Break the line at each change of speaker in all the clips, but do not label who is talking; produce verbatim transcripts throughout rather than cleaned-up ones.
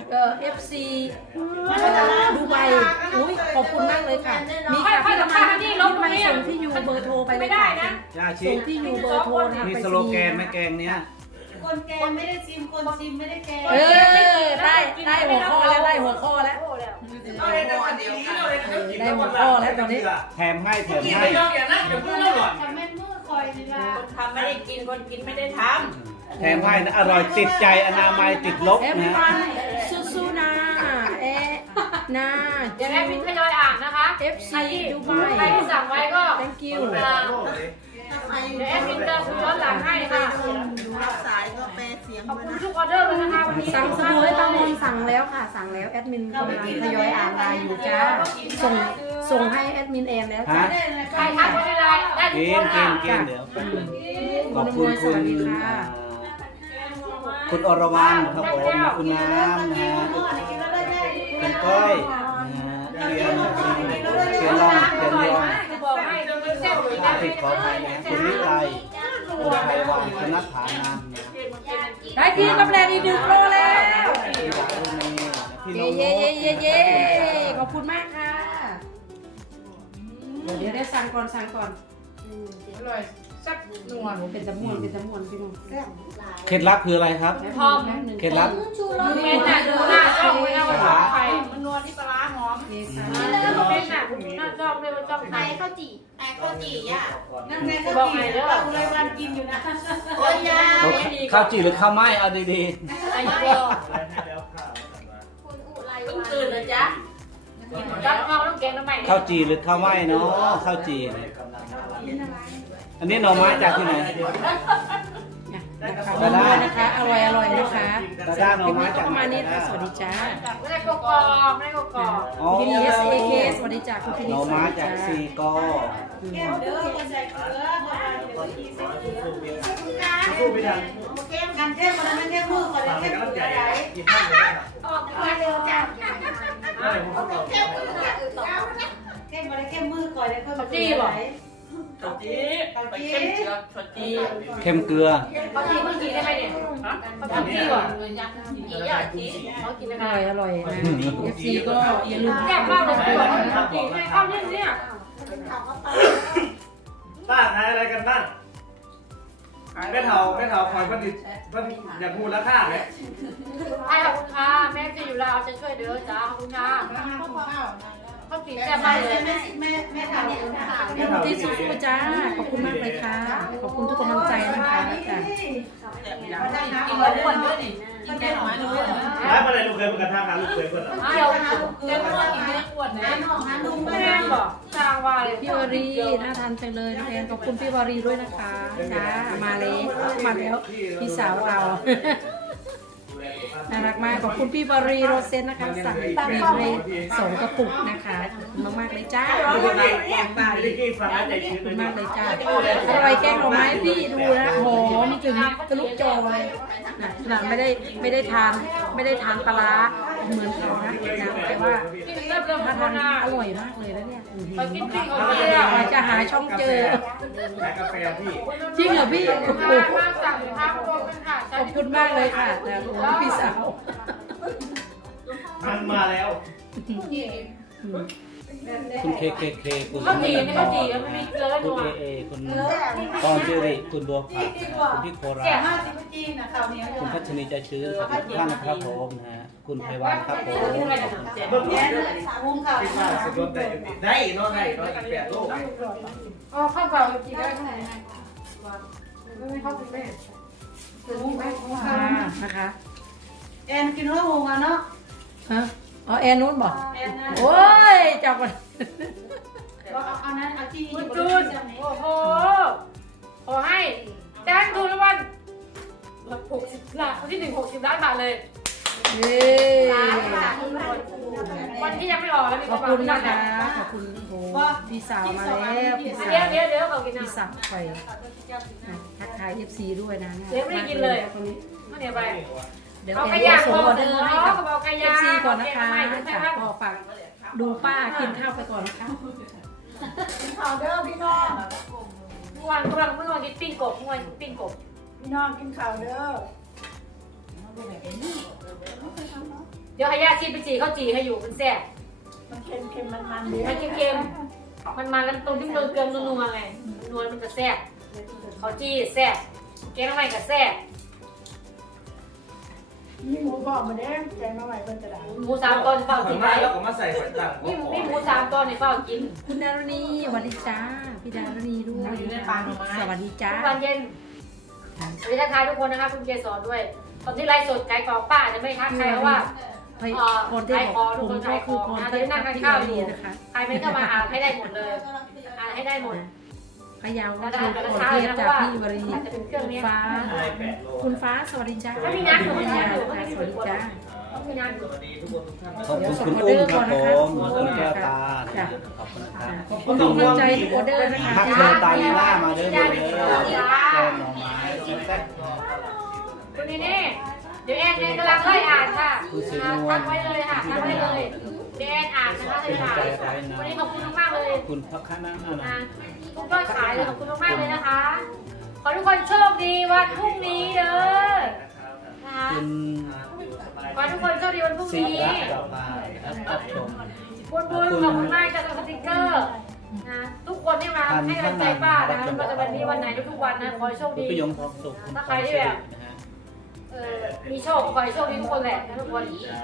เอ่อ เอฟ ซี ดูไบอุ้ยขอบคุณมากเลยค่ะมีค่ะพี่ละไมพี่ละไมส่งที่อยู่เบอร์โทรไปเลยค่ะส่งที่อยู่เบอร์โทรนะคะ
มีสโลแกนไหมแกงเนี้ย
คนแกงไม่ได้ชิมคนชิมไม่ได้แกง
เออได้ได้หัวข้อแล้วได้หัวข้อแล้วได้หัวข้อแล้วตอนนี้
แถมให้แถมให้
ทำแม่มือคอยนี่ล่ะ
คนทำไม่ได้กินคนกินไม่ได้ทำ
แถมให้นะอร่อยติดใจอนามัยติดลบ
เอฟ
นะ
วันสู้ๆนะเอ๊ะนะ
เดี๋ยวแอดมินทยอยอ่านนะคะ
เอฟ ซี ดูไบ
ใครที่สั่งไว้ก็
thank you
เดี๋ยวแอดมินจะย้อนหลังให้ค่ะ
ดูรับสายก็แปลเสียง
ขอบ
มา
คุณ
นะ
ทุกออเดอร์เลยนะคะวันนี้
สั่งสบู่ให้ตามนสั่งแล้วค่ะ สั่งแล้วแอดมินกำลังทยอยอ่านไลน์อยู่จ้าส่งส่งให้แอดมินแอนแล้วจ้า
ฮะ
ใครทักมาในไลน์ได้ทุก
กิ
คน น
กิ
ค่ะ
นกินเดี๋ยวข
คุ
อบ
ณ
คุณ
ส
คุ
วั
ณ
สดีค่ะ
คุณอรวรรณครับผมคุณน้ำนะฮะคุณก้อยนะฮะเรียนเรียนรองเรียนรอง
จะบอกให้เส้นเลยนะ
ติดขอไปนะคุณวิไลคุณไทยวันคุณนัทฐานาม
ได้พี่กำแพงอีกหนึ่งโลแล้ว
พี่ดารุณีพี่น้
เย่
อง
เย่เย่เย่เย่ขอบคุณมากค่ะเดี๋ยวเดี๋ยวได้สั่งก่อนสั่งก่อนอร่อยแซ่บนัวเป็นตะม่วนเป็นตะม่วนพี่น้อง
เคล็ดลับคืออะไรครับ
พร้อม
แป๊บหนึ่ง
เคล็ดลับ
เป็นน่ะดูหน้าจ้องไว้นะว่าจ้องใครมันนวลที่ปลาหอม
เอซ่า
เป็นน่ะหน้าจ้องเลยว่าจ้องใคร
ไอ้ข้าวจี่ไอ้ข้าวจี่อ่ะนั่นไงข้าวจี่เราเลยวันกินอยู่นะโอ้ยยา
ข้าวจี่หรือข้าวไหม้เอาดี
ไอ้เดียวเพิ่งตื่นเลยจ๊ะจับเอาต้องแกงทำไม
ๆข้าวจี่หรือข้าวไหม้เนาะข้าวจี่เนี่ยอันนี้หน่อไม้จากที่ไหน
ขอบคุณด้วยนะคะ อร่อยอร่อยนะคะ
ดาด้าหน่อไม้จาก
ประ
ไหน
มาณนี้
ดา
ค่ะ
ด้า
สวัสดีจ้า
ไม่ได้กกอกไม่ได้กกอก
อ๋อ
พี่นีเอสเอเคสวัสดีจ้าคุณพี่
ห
นี
น่อ
สวั
ไม้
สดี
จาก
จ้า
ซีกอ
แก้วเด้อคนใส่เกลือคนใส่เกลือที่ใส่เกลือแก้มกันแก้มมันไม่แก้มมือก่อนเลยแก้มมืออะไรออกมาเร็วจ้ะแก้มมือแก้มอะไรแก้มมือก่อนเลยค่อยมาจี้บอก
ชดจีไปเข้มเจือชดจี
เข้มเกลือ
เขาจีเขาจีได้ไหมเนี่ยเขาทำจีก่อนจีอ่ะจีเขากินได้
อร่อยอร่อยนะ เอฟ ซี ก็อย่าลืม
แซ่บมากเลยพี่บอกเขาจีให้เข้าเนี่ยเนี่ย
ป้าทายอะไรกันบ้างแม่เถาแม่เถาคอยประดิษฐ์ประดิษฐ์อยากพูดราคาไหม
ให้ขอบคุณค่ะแม่จะอยู่ลาวจะช่วยเด้อจ้าขอบคุณค่ะเขาจีแซ่บมากเลย
แม่แม่แม่ถามเนี่ยถาม
พี่มุที่สู้ๆจ้า ขอบคุณมากเลยค่ะ ขอบคุณทุกกำลังใจนะคะจ้า
กินแล้วอ้วนด้วยนี่กินแกงหน่อไม้ด้วย
ร้านอะไรลูกเคยเป็นกระทะกันลูกเคยเพื่อน
เดี๋ยวเดี๋ยวอ้วนกินแกงอ้วนนะแม่บอกจางว่าเลย
พี่วารีน่าทานจังเลยน้องแอนขอบคุณพี่วารีด้วยนะคะจ้ามาเลยมาแล้วพี่สาวเราน่ารักมากขอบคุณพี่วารีโรเซนนะคะสั่งรีเลยสองกระปุกนะคะขอบคุณมากๆเลยจ้าขอบคุณมาก
ลิกกี้ฟังแล้วใจชื้น
มากเลยจ้าอร่อยแกงหน่อไม้พี่ดูนะหอมถึงทะลุจอเลยนะขนาดไม่ได้ไม่ได้ทานไม่ได้ทานปลาร้าเหมือนเขานะนะแต่ว่า
เริ่มเริ่ม
ถ้า
พั
ทาน
ฒนา
อร่อยมากเลยนะเนี่ย
ไปกินปิ้งเอาเลยอ่ะ
กว่าจะหาช่องเจอ
ขายกาแฟพี่
จริงเหรอพี่โอ้โห
มากสั่งทางโรงกันค่ะ
ขอบคุณมากเลยค่ะนะโอ้โหพี่สาว
มันมาแล้ว
คุณเคเคเคคุณ
ข้าวจีนี่ข้าวจีแล้วไม่มีเกลือ
คุณ
นัว
เอเอคุณกองจิริคุณบัวผักคุณพี่โครา
แก่
ช
มาก
สิบจีนนะคราวนี้
คุณพัชนีใจชื้นครับทุกท่านครับผมนะฮะคุณไพวันครับผม
เมื่อ
แย่
กี้
สามวงข่าว
คิดว่าสิบรถได้ยังได้เนาะได้เนาะอีกแปดโลก
อ๋อข้าวเปล่ากินได้เท่าไหร่ไม่เข้าถึงแม่
อ่านะคะ
แอนกินข้าวหงอ่ะเนาะ
ฮะอ๋อแอนนู้นบอก
แอนนะ
โอ้ยจับมัน
เอาเอานั้นเอาจี
คุณจูนโอ้โหขอให้แจ้งทุนรางวัลหกสิบล้านที่หนึ่งหกสิบล้านบาทเลย
เย้
วันที่ยังไม่ออกแล้วมี
ขอบคุณนะคะ ขอบคุณโอ้โหพี่สาวมาแล้วพี่สาว
เดี๋ยวเดี๋ยวเดี๋ยวเขากินนะ
พี่สาวไฟทักทายเอฟซีด้วยนะ
เดี๋ยวไม่ได้กินเลย
คนนี้
เดี๋ยวไป
เดี๋ยว
เอา
แอ
ไก่
น
ย่าง
ส่งออเดอร์ให้กับ
เขาบอกไก่
เอย่
าง
ฟซีก่อนนะคะ
ไม่
จาก
ใช่
ก็ฝากดูป้ากินข้าวไปก่อนนะคะ
ข่าวเด้อพี่น้อง
เมื่อวานเมื่อวานเมื่อวานกินปิ้งกบเมื่อวานปิ้งกบ
พี่น้องกินข่าวเด้อ
เดี๋ยวให้ย่าชีไปจีเขาจีให้อยู่มันแซ่บ
มันเค็มเค็มมันมันดี
มันเค็มๆมันมาแล้วตรงที่มันเกลือนัวๆไงนัวมันจะแซ่บเขาจีแซ่บแกงอะไรกับแซ่บ
มีหมูบอกมาเด้แกงมาใหม่เพิ่นจะได้
หมูสามตอนเฝ้า
ขอ
กิ
ง
น
มา
ไว้
แล้วก็มาใส่หอยตัง
นี่นี่หมูสามตอนในเฝ้ากิน
คุณดารณีสวัสดีจ้าพี่ดารณีด้วยสวัสดีจ้า
ทุกวันเย็นสวัสดีทักทายทุกคนนะคะคุณเกศรด้วย ตอนที่ไลฟ์สดขายของป้าจะไม่ทักใครเพราะว่า
คนที่บอกผมก็คือคนที่นั่งข้าวดีนะคะ
ใครไม่เข้ามาอ่านให้ได้หมดเลย อ่านให้ได้หมด
พยาวก็คือคนเทพจากพี่วรีคุณฟ้า คุณฟ้าสวัสดีจ้า
ถ้ามีนัดหนู
คุณ
ไม่
ยา
นัดหนูก็
ค่ะ
ไม่
สวัสดีจ้า
ต้องมีนัดหนู
สวัสดีทุกคนทุกท่าน
ขอบคุณคุณอุ้มครับผมขอบคุณแก้วตาขอบคุณครับ
ขอบคุณกำลังใจทุกออเดอร์นะคะ
พักเชิญตาลีน่ามาเด้อมาเด้อแกงหน่อไม้แซ่บ
คุณนี่นี่เดี๋ยวแอนแอนกำลังไล่อ่านค่ะทักไว้เลยค่ะทักไว้เลยเดี๋ยวแอนอ่านนะคะให้อ่านวันนี้ขอบคุณมากๆเลย
คุณพักข้านั่งอ่ะ
นะทุกยอดขายเลยขอบคุณมากๆเลยนะคะ ขอทุกคนโชคดีวันพรุ่งนี้เด้อนะคะ
คุณ
ขอทุกคนโชคดีวันพรุ่ง
ศิ
นี้
ระต่อมาครับชม
บุญบุญขอบคุณมากจากสติ๊กเกอร์นะทุกคนที่มาให้กำลังใจป้านะคะไม่ว่าจะวันนี้วันไหนทุกๆวันนะขอให้โชค
คุณ
ดี
ประยงทองสุขคุณ
ถ้าใครที่แบบเออมีโชคขอให้โชคดีทุกคนแหละนะทุกคน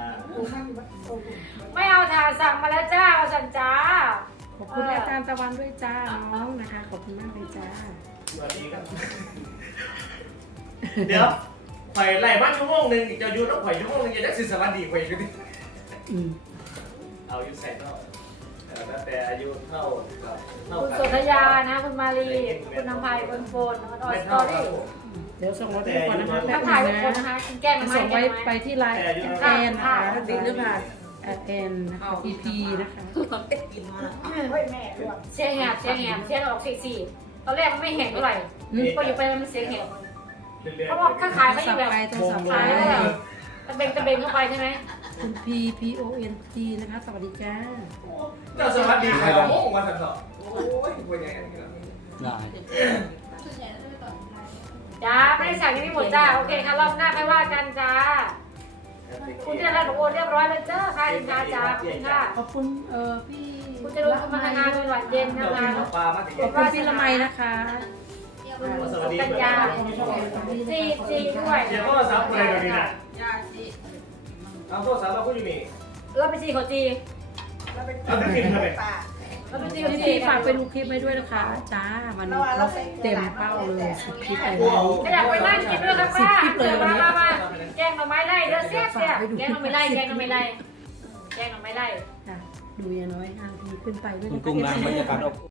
ไม่เอาทานสั่งมาแล้วจ้าเอาสั่งจ้า
ขอบคุณอาจารย์ตะวันด้วยจ้าน้องนะคะ ขอบคุณมากเลยจ้า
สวัสดีครับเดี๋ยวไข่ไล่บ้านชั่วโมงหนึ่งจะอยู่ต้องไข่ชั่วโมงหนึ่งจะได้สิสวัสดีไข่อยู่ดิ
อืม
เอาอยู่ใส่นอกตั้งแต่อายุเท่ากับเท่า
คุณ
กัน
โสธยานะคุณมาลีคุณน้ำพายคุณโฟนคุณออยสตอรี่
เดี๋ยวส่งรถไปก่อนนะคะแป๊
ทั
บ
ก
นึ
ทาย
ง
ทุกคน
นะ
นะคะคุณแก้มมาให้
ส่ง
แก้
ไว้
ม
ไป
มา
ที่ไลน์แอนนะคะติดหรือเปล่าแอนนะคะพีพีนะคะ
เฮ้ยแม่ด้วย
เสียงแหบเสียงแหบเสียงออกเสียงสี่ตอนแรกมันไม่แหบเท่าไหร่พออยู่ไปมันเสียงแหบเพราะว่าข้าขายเขาอ
สั
ยู่
บ
แบบ
ไปต้องสับไป
ขายแล้วตะเบงตะเบงเข้าไปใช่ไหม
คุณพีพีโอเอ็นทีนะคะ สวัสดีจ้า
เจ้าสวัสดีไข่โมงมาสั่งสอนโอ้ยเป็นยังไงกัน
ได้
จ้าไม่ได้สั่งยังไม่หมดจ้าโอเคค่ะรอบหน้าค่อยว่ากันจ้าคุณที่ได้รับโอนเรียบร้อยแล้วจ้าค่ะอินทาจ้าขอบคุณค่ะ
ขอบคุณเอ่อพี่
คุณจะรู้คุณมาทำงานเป็นหวานเย็น
เรา
ทำงา
ที่
น
หมอปลามาถึง
ขอบคุณพี่ละไมนะคะ
คุณกัญญาจีจีด้วย
เดี๋ยวก็ซับอะไรแบบนี้นะเอาโทษซับเราพูดอยู่นี่
เราไปจีเขาจี
แล้วไป
เอาไปกินเลย
ป่า
เราไปจี
พี่
เขาจี
พี่ฝากไปดูคลิปไว้ด้วยนะคะ จ้าวันนี้ครบเต็มเป้าเลยสิบคลิปเลย
ไม่อยากไปนั่งกินด้วยครับป้าเจอมามามาแกงหน่อไม้ไล่เด้อเสียบเสียบแกงหน่อไม้ไล่แกงหน่อไม้ไล่แกงหน่อไม้ไล่
จ้ะดูอย่างน้อยห้าทีขึ้นไปด้วย
คุณ
นะ
กุ้ง
คะ
นางบรรยากาศอบ